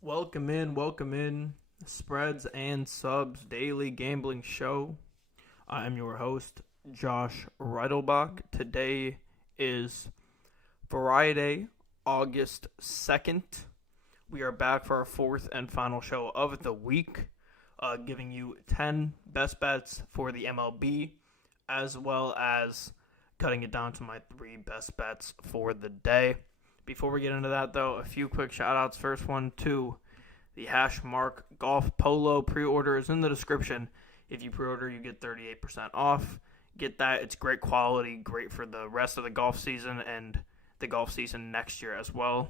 Welcome in. Spreads and Subs Daily Gambling Show. I am your host, Josh Reidelbach. Today is Friday, August 2nd. We are back for our fourth and final show of the week, giving you 10 best bets for the MLB, as well as cutting it down to my 3 best bets for the day. Before we get into that, though, a few quick shout-outs. First one to the Hashmark Golf Polo. Pre-order is in the description. If you pre-order, you get 38% off. Get that. It's great quality, great for the rest of the golf season and the golf season next year as well.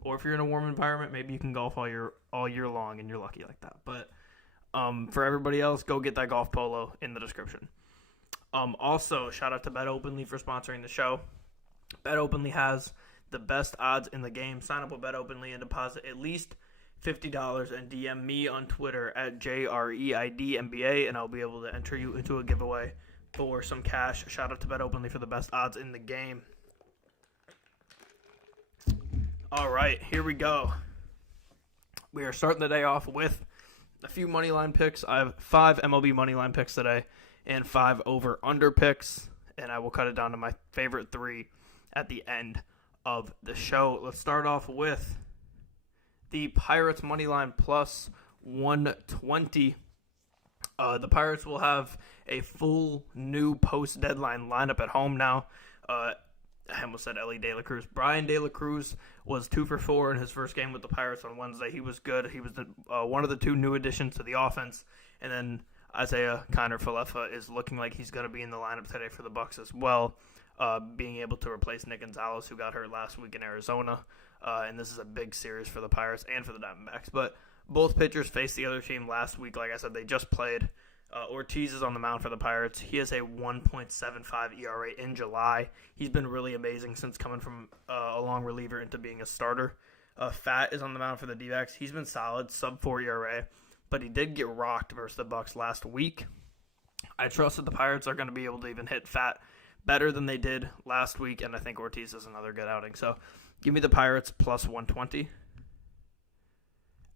Or if you're in a warm environment, maybe you can golf all year long and you're lucky like that. But for everybody else, go get that golf polo in the description. Also, shout out to Bet Openly for sponsoring the show. Bet Openly has the best odds in the game. Sign up with Bet Openly and deposit at least $50 and DM me on Twitter at JREIDNBA, and I'll be able to enter you into a giveaway for some cash. Shout out to Bet Openly for the best odds in the game. All right, here we go. We are starting the day off with a few moneyline picks. I have 5 MLB moneyline picks today and 5 over-under picks, and I will cut it down to my favorite 3 at the end of the show. Let's start off with the Pirates moneyline plus 120. The Pirates will have a full new post-deadline lineup at home now. I almost said Elly De La Cruz. Brian De La Cruz was 2 for 4 in his first game with the Pirates on Wednesday. He was good. He was one of the 2 new additions to the offense. And then Isaiah Kiner-Falefa is looking like he's going to be in the lineup today for the Bucks as well, being able to replace Nick Gonzalez, who got hurt last week in Arizona. And this is a big series for the Pirates and for the Diamondbacks. But both pitchers faced the other team last week. Like I said, they just played. Ortiz is on the mound for the Pirates. He has a 1.75 ERA in July. He's been really amazing since coming from a long reliever into being a starter. Fat is on the mound for the D-backs. He's been solid, sub-4 ERA, but he did get rocked versus the Bucks last week. I trust that the Pirates are going to be able to even hit Fat better than they did last week, and I think Ortiz is another good outing. So give me the Pirates plus 120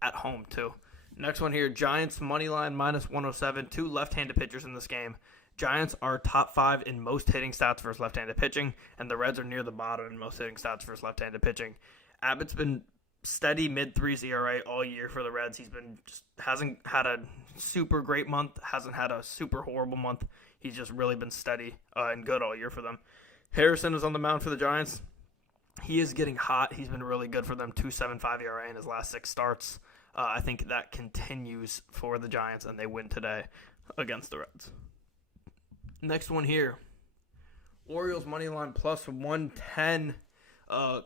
at home, too. Next one here, Giants moneyline minus 107. 2 left-handed pitchers in this game. Giants are top 5 in most hitting stats versus left-handed pitching, and the Reds are near the bottom in most hitting stats versus left-handed pitching. Abbott's been steady mid-3s ERA all year for the Reds. He's been hasn't had a super great month, hasn't had a super horrible month. He's just really been steady and good all year for them. Harrison is on the mound for the Giants. He is getting hot. He's been really good for them. 2.75 ERA in his last 6 starts. I think that continues for the Giants, and they win today against the Reds. Next one here, Orioles moneyline plus 110.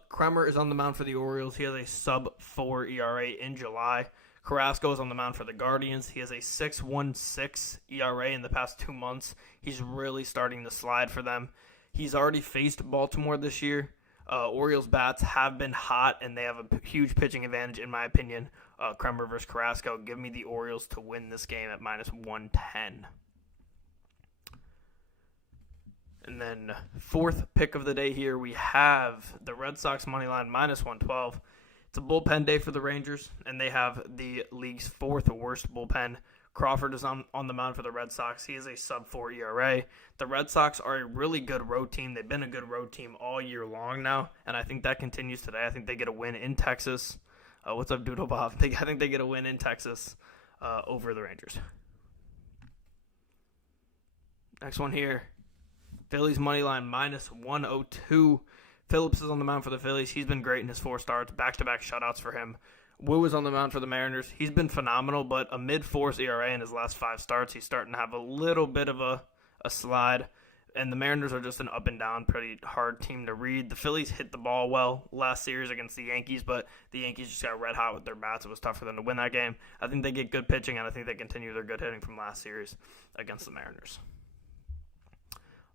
Kremer is on the mound for the Orioles. He has a sub-4 ERA in July. Carrasco is on the mound for the Guardians. He has a 6.16 ERA in the past 2 months. He's really starting to slide for them. He's already faced Baltimore this year. Orioles bats have been hot, and they have a huge pitching advantage, in my opinion. Kremer versus Carrasco. Give me the Orioles to win this game at minus 110. And then fourth pick of the day here, we have the Red Sox money line minus 112. It's a bullpen day for the Rangers, and they have the league's 4th worst bullpen. Crawford is on the mound for the Red Sox. He is a sub-4 ERA. The Red Sox are a really good road team. They've been a good road team all year long now, and I think that continues today. I think they get a win in Texas. What's up, Doodle Bob? I think they get a win in Texas over the Rangers. Next one here, Phillies money line minus 102. Phillips is on the mound for the Phillies. He's been great in his 4 starts. Back-to-back shutouts for him. Wu is on the mound for the Mariners. He's been phenomenal, but a mid-4s ERA in his last 5 starts. He's starting to have a little bit of a slide, and the Mariners are just an up-and-down, pretty hard team to read. The Phillies hit the ball well last series against the Yankees, but the Yankees just got red hot with their bats. It was tough for them to win that game. I think they get good pitching, and I think they continue their good hitting from last series against the Mariners.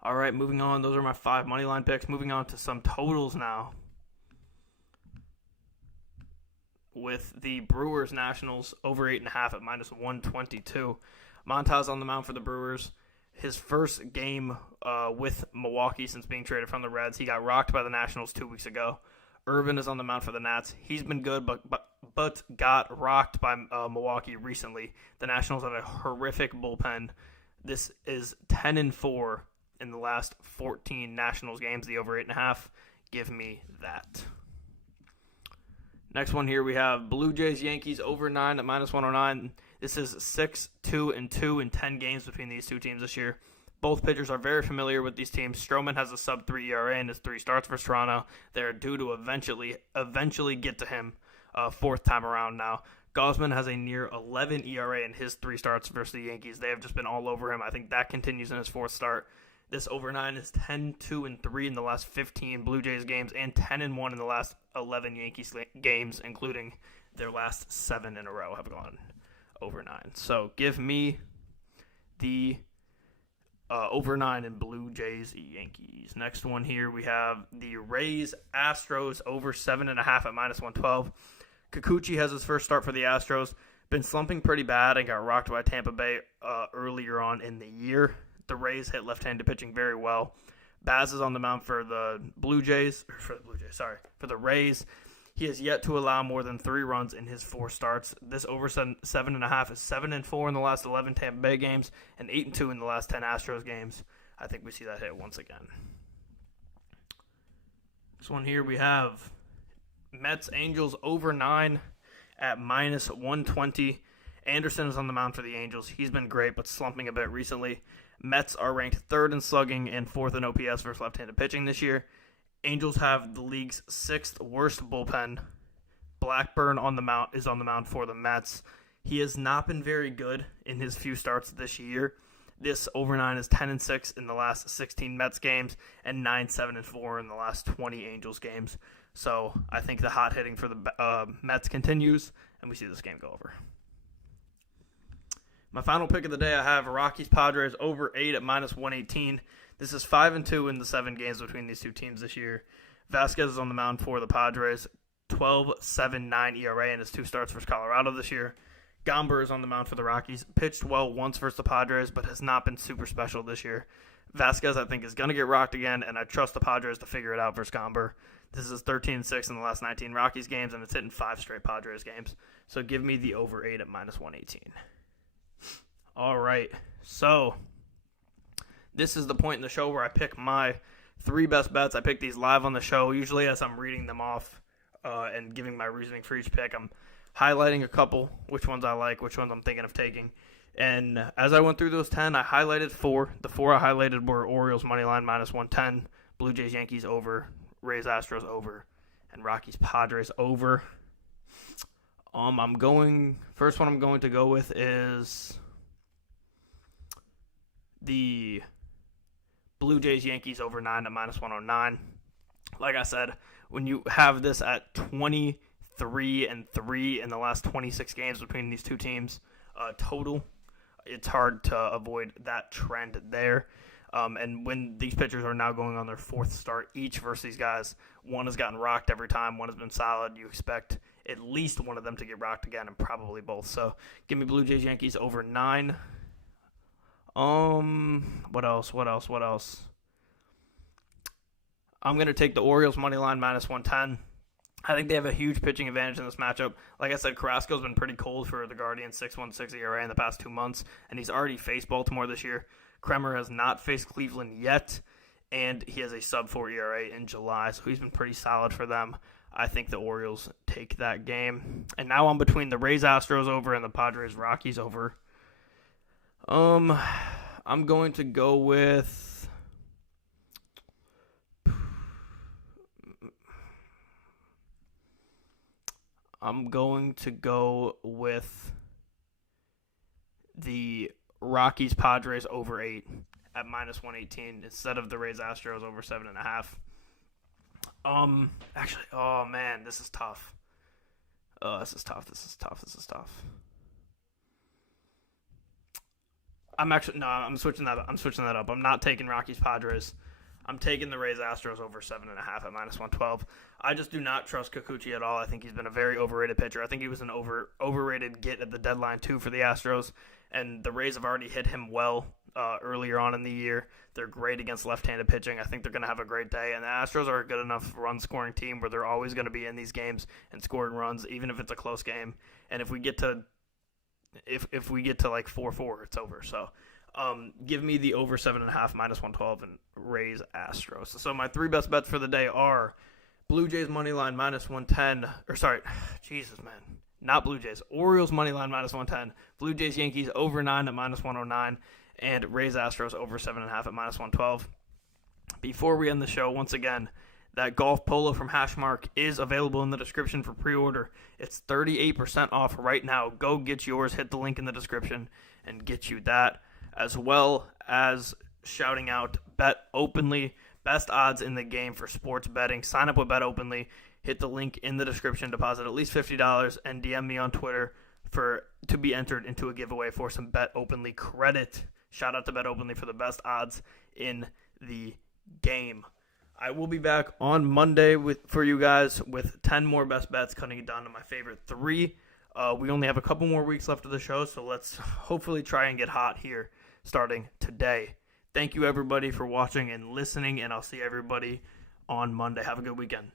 All right, moving on. Those are my 5 moneyline picks. Moving on to some totals now. With the Brewers Nationals over 8.5 at minus 122. Montas on the mound for the Brewers. His first game with Milwaukee since being traded from the Reds. He got rocked by the Nationals 2 weeks ago. Irvin is on the mound for the Nats. He's been good, but got rocked by Milwaukee recently. The Nationals have a horrific bullpen. This is 10-4 in the last 14 Nationals games, the over 8.5. Give me that. Next one here, we have Blue Jays Yankees over 9 at -109. This is 6-2-2 in 10 games between these two teams this year. Both pitchers are very familiar with these teams. Stroman has a sub-3 ERA in his 3 starts for Toronto. They're due to eventually get to him fourth time around now. Gausman has a near 11 ERA in his 3 starts versus the Yankees. They have just been all over him. I think that continues in his 4th start. This over 9 is 10-2-3 in the last 15 Blue Jays games and 10-1 in the last 11 Yankees games, including their last 7 in a row have gone over 9. So give me the over 9 in Blue Jays Yankees. Next one here, we have the Rays Astros over 7.5 at -112. Kikuchi has his first start for the Astros. Been slumping pretty bad and got rocked by Tampa Bay earlier on in the year. The Rays hit left-handed pitching very well. Baz is on the mound for the Rays. He has yet to allow more than 3 runs in his 4 starts. This over 7.5 is 7-4 in the last 11 Tampa Bay games and 8-2 in the last 10 Astros games. I think we see that hit once again. This one here, we have Mets Angels over 9 at -120. Anderson is on the mound for the Angels. He's been great, but slumping a bit recently. Mets are ranked 3rd in slugging and 4th in OPS versus left-handed pitching this year. Angels have the league's 6th worst bullpen. Blackburn is on the mound for the Mets. He has not been very good in his few starts this year. This over 9 is 10-6 in the last 16 Mets games and 9-7-4 in the last 20 Angels games. So I think the hot hitting for the Mets continues, and we see this game go over. My final pick of the day, I have Rockies Padres over 8 at -118. This is 5-2 in the 7 games between these two teams this year. Vasquez is on the mound for the Padres, 12.79 ERA in his 2 starts versus Colorado this year. Gomber is on the mound for the Rockies, pitched well once versus the Padres, but has not been super special this year. Vasquez, I think, is going to get rocked again, and I trust the Padres to figure it out versus Gomber. This is 13-6 in the last 19 Rockies games, and it's hitting 5 straight Padres games. So give me the over 8 at -118. All right, so this is the point in the show where I pick my 3 best bets. I pick these live on the show. Usually as I'm reading them off and giving my reasoning for each pick, I'm highlighting a couple, which ones I like, which ones I'm thinking of taking. And as I went through those 10, I highlighted 4. The 4 I highlighted were Orioles moneyline -110, Blue Jays Yankees over, Rays Astros over, and Rockies Padres over. First one I'm going to go with is the Blue Jays Yankees over 9 at -109. Like I said, when you have this at 23-3 in the last 26 games between these two teams total, it's hard to avoid that trend there. And when these pitchers are now going on their 4th start each versus these guys, one has gotten rocked every time, one has been solid. You expect at least one of them to get rocked again, and probably both. So give me Blue Jays Yankees over 9. What else? I'm going to take the Orioles money line -110. I think they have a huge pitching advantage in this matchup. Like I said, Carrasco's been pretty cold for the Guardians, 6.16 ERA in the past 2 months, and he's already faced Baltimore this year. Kremer has not faced Cleveland yet, and he has a sub-4 ERA in July, so he's been pretty solid for them. I think the Orioles take that game. And now I'm between the Rays Astros over and the Padres Rockies over. I'm going to go with the Rockies Padres over 8 at -118 instead of the Rays Astros over 7.5. Actually, oh man, this is tough. This is tough. I'm switching that up. I'm not taking Rockies Padres. I'm taking the Rays Astros over 7.5 at -112. I just do not trust Kikuchi at all. I think he's been a very overrated pitcher. I think he was an overrated get at the deadline too for the Astros, and the Rays have already hit him well earlier on in the year. They're great against left-handed pitching. I think they're going to have a great day. And the Astros are a good enough run-scoring team where they're always going to be in these games and scoring runs, even if it's a close game. And if we get to like 4-4, it's over. So give me the over 7.5 minus 112 and Rays Astros. So my three best bets for the day are Blue Jays money line minus 110. Or sorry, Jesus man, not Blue Jays. Orioles money line minus 110. Blue Jays Yankees over 9 at minus 109, and Rays Astros over 7.5 at minus 112. Before we end the show, once again, that golf polo from Hashmark is available in the description for pre-order. It's 38% off right now. Go get yours. Hit the link in the description and get you that, as well as shouting out Bet Openly, best odds in the game for sports betting. Sign up with Bet Openly. Hit the link in the description. Deposit at least $50 and DM me on Twitter to be entered into a giveaway for some Bet Openly credit. Shout out to Bet Openly for the best odds in the game. I will be back on Monday for you guys with 10 more best bets, cutting it down to my favorite 3. We only have a couple more weeks left of the show, so let's hopefully try and get hot here starting today. Thank you, everybody, for watching and listening, and I'll see everybody on Monday. Have a good weekend.